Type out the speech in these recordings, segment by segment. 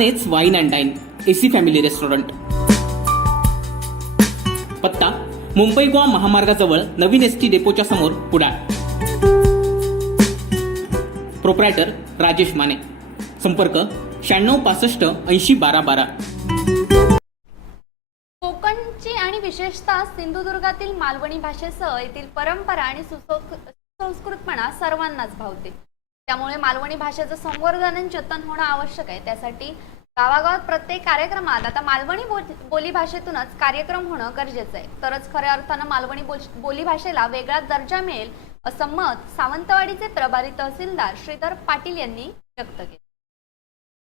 मानेच wine and dine AC family restaurant. पत्ता मुंबई गोवा महामार्गाजवळ नवीन एसटी डेपोच्या समोर कुडाळ. प्रोप्रायटर राजेश माने. संपर्क 9665801212. कोकणची आणि विशेषतः सिंधुदुर्गातील मालवणी भाषेसह येथील परंपरा आणि सुसंस्कृतपणा सर्वांनाच भावते. त्यामुळे मालवणी भाषेचं संवर्धन आणि जतन होणं आवश्यक आहे. त्यासाठी गावागावात प्रत्येक कार्यक्रमात आता मालवणी बोली भाषेतूनच कार्यक्रम होणं गरजेचं आहे. तरच खऱ्या अर्थानं मालवणी बोली भाषेला वेगळा दर्जा मिळेल असं मत सावंतवाडीचे प्रभारी तहसीलदार श्रीधर पाटील यांनी व्यक्त केले.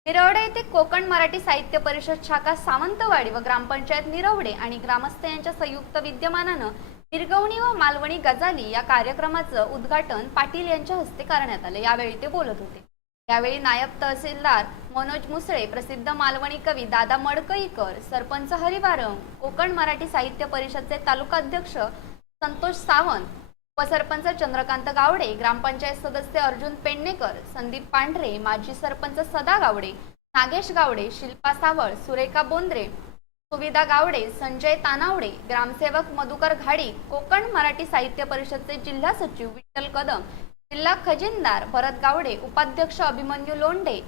निरवडे येथे कोकण मराठी साहित्य परिषद शाखा सावंतवाडी व ग्रामपंचायत निरवडे आणि ग्रामस्थ यांच्या संयुक्त विद्यमानानं मिरगवणी व मालवणी गजाली या कार्यक्रमाचं उद्घाटन पाटील यांच्या हस्ते करण्यात आलं. यावेळी ते बोलत होते. यावेळी नायब तहसीलदार मनोज मुसळे, प्रसिद्ध मालवणी कवी दादा मडकईकर, सरपंच हरिवारम, कोकण मराठी साहित्य परिषदचे तालुकाध्यक्ष संतोष सावंत, उपसरपंच चंद्रकांत गावडे, ग्रामपंचायत सदस्य अर्जुन पेडणेकर, संदीप पांढरे, माजी सरपंच सदा गावडे, नागेश गावडे, शिल्पा सावळ, सुरेखा बोंद्रे, सुविधा गावडे, संजय तानावडे, ग्रामसेवक मधुकर घाडी, कोकण मराठी साहित्य परिषदचे जिल्हा सचिव विठ्ठल कदम, जिल्हा खजिनदार भरत गावडे, उपाध्यक्ष अभिमन्यू लोंढे,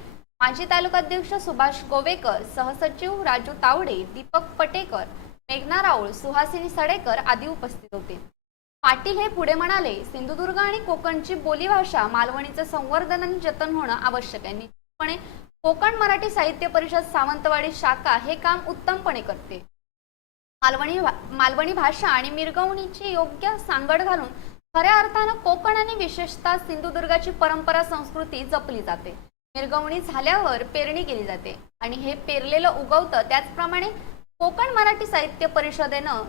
माजी तालुकाध्यक्ष सुभाष गोवेकर, सहसचिव राजू तावडे, दीपक पटेकर, मेघना राऊळ, सुहासिनी सडेकर आदी उपस्थित होते. पाटील हे पुढे म्हणाले, सिंधुदुर्ग आणि कोकणची बोलीभाषा मालवणीचं संवर्धन आणि जतन होणं आवश्यक आहे. निश्चितपणे कोकण मराठी साहित्य परिषद सावंतवाडी शाखा हे काम उत्तमपणे करते. मालवणी भाषा आणि मिरगवणीची योग्य सांगड घालून खऱ्या अर्थानं कोकण आणि विशेषतः सिंधुदुर्गाची परंपरा संस्कृती जपली जाते. मिरगवणी झाल्यावर पेरणी केली जाते आणि हे पेरलेलं उगवतं. त्याचप्रमाणे कोकण मराठी साहित्य परिषदेनं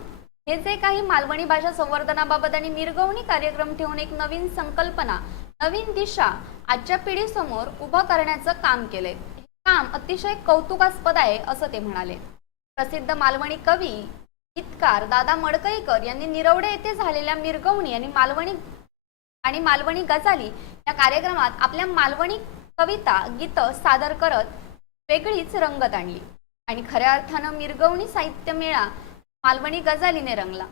हे जे काही मालवणी भाषा संवर्धनाबाबत आणि मिरगवणी कार्यक्रम ठेवून एक नवीन संकल्पना, नवीन दिशा आजच्या पिढीसमोर उभं करण्याचं काम केलंय. हे काम अतिशय कौतुकास्पद आहे असं ते म्हणाले. प्रसिद्ध मालवणी कवी गीतकार दादा मडकईकर यांनी निरवडे येथे झालेल्या मिरगवणी आणि मालवणी गजाली या कार्यक्रमात आपल्या मालवणी कविता गीतं सादर करत वेगळीच रंगत आणली आणि खऱ्या अर्थानं मिरगवणी साहित्य मेळा मालवणी गजालीने रंगला.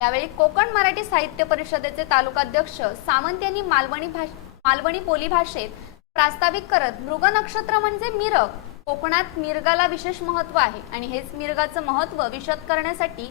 यावेळी कोकण मराठी साहित्य परिषदेचे तालुकाध्यक्ष सावंत यांनी मालवणी बोली भाषेत प्रास्ताविक करत मृग नक्षत्र म्हणजे मिरग, कोकणात मिरगाला विशेष महत्त्व आहे आणि हेच मिरगाचं महत्त्व विशद करण्यासाठी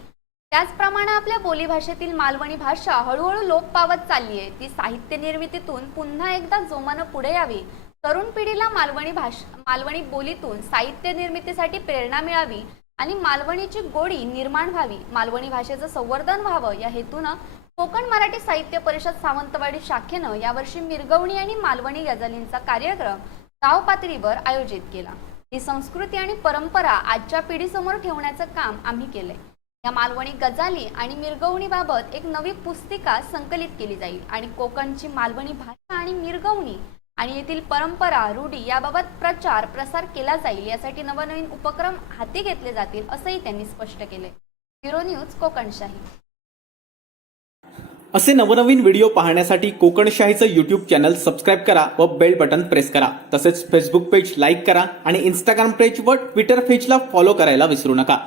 त्याचप्रमाणे आपल्या बोलीभाषेतील मालवणी भाषा हळूहळू लोप पावत चालली आहे. ती साहित्य निर्मितीतून पुन्हा एकदा जोमानं पुढे यावी, तरुण पिढीला मालवणी बोलीतून साहित्य निर्मितीसाठी प्रेरणा मिळावी आणि मालवणीची गोडी निर्माण व्हावी, मालवणी भाषेचं संवर्धन व्हावं या हेतूनं कोकण मराठी साहित्य परिषद सावंतवाडी शाखेनं यावर्षी मिरगवणी आणि मालवणी गजालींचा कार्यक्रम गाव पातळीवर आयोजित केला. ही संस्कृती आणि परंपरा आजच्या पिढीसमोर ठेवण्याचं काम आम्ही केलंय. या मालवणी गजाली आणि मिरगवणीबाबत एक नवी पुस्तिका संकलित केली जाईल आणि कोकणची मालवणी भाषा आणि मिरगवणी आणि येथील परंपरा, रूढी याबाबत प्रचार प्रसार केला जाईल. यासाठी नवनवीन उपक्रम हाती घेतले जातील असंही त्यांनी स्पष्ट केले. Bureau news, Kokanshahi. असे नवनवीन व्हिडिओ पाहण्यासाठी कोकणशाहीचं यूट्यूब चॅनल सबस्क्राईब करा व बेल बटन प्रेस करा. तसेच फेसबुक पेज लाईक करा आणि इंस्टाग्राम पेज व ट्विटर पेजला फॉलो करायला विसरू नका.